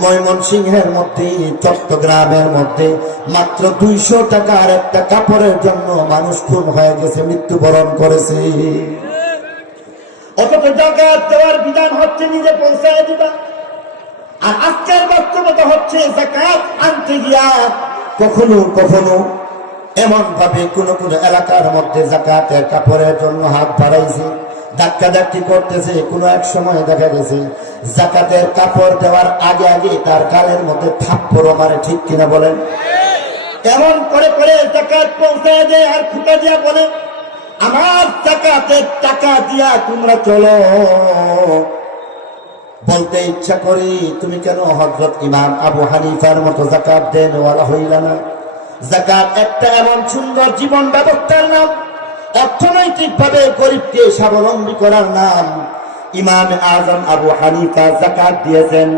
ময়মনসিংহের মধ্যে, চট্টগ্রামের মধ্যে মাত্র 200 টাকার একটা কাপড়ের জন্য মানুষ খুন হয়ে গেছে, মৃত্যুবরণ করেছে। অথচ যাকাত দেওয়ার বিধান হচ্ছে নিজে পৌঁছায় দিবা। আর আজকের বাস্তবতা হচ্ছে যাকাত আনতে গিয়া কখনো কখনো এমন ভাবে কোন কোন এলাকার মধ্যে যাকাতের কাপড়ের জন্য হাত বাড়াইছে, ধাক্কাধাক্কি করতেছে। কোন এক সময় দেখা গেছে যাকাতের কাপড় দেওয়ার আগে আগে তার গালের মধ্যে থাপ্পড় মারে, ঠিক কিনা বলেন? এমন করে করে যাকাত পৌঁছায় দেয় আর খুঁটা দিয়া বলে, আমার যাকাতের টাকা দিয়া তোমরা চলো। বলতে ইচ্ছা করি, তুমি কেন হযরত ইমাম আবু হানিফার মতো যাকাত দেন ওয়ালা হইলা না? যাকাত একটা এমন সুন্দর জীবন ব্যবস্থার নাম, অর্থনৈতিক ভাবে গরিবকে স্বাবলম্বী করার নাম। ইমাম আজম আবু হানিফা যাকাত দিয়েছেন।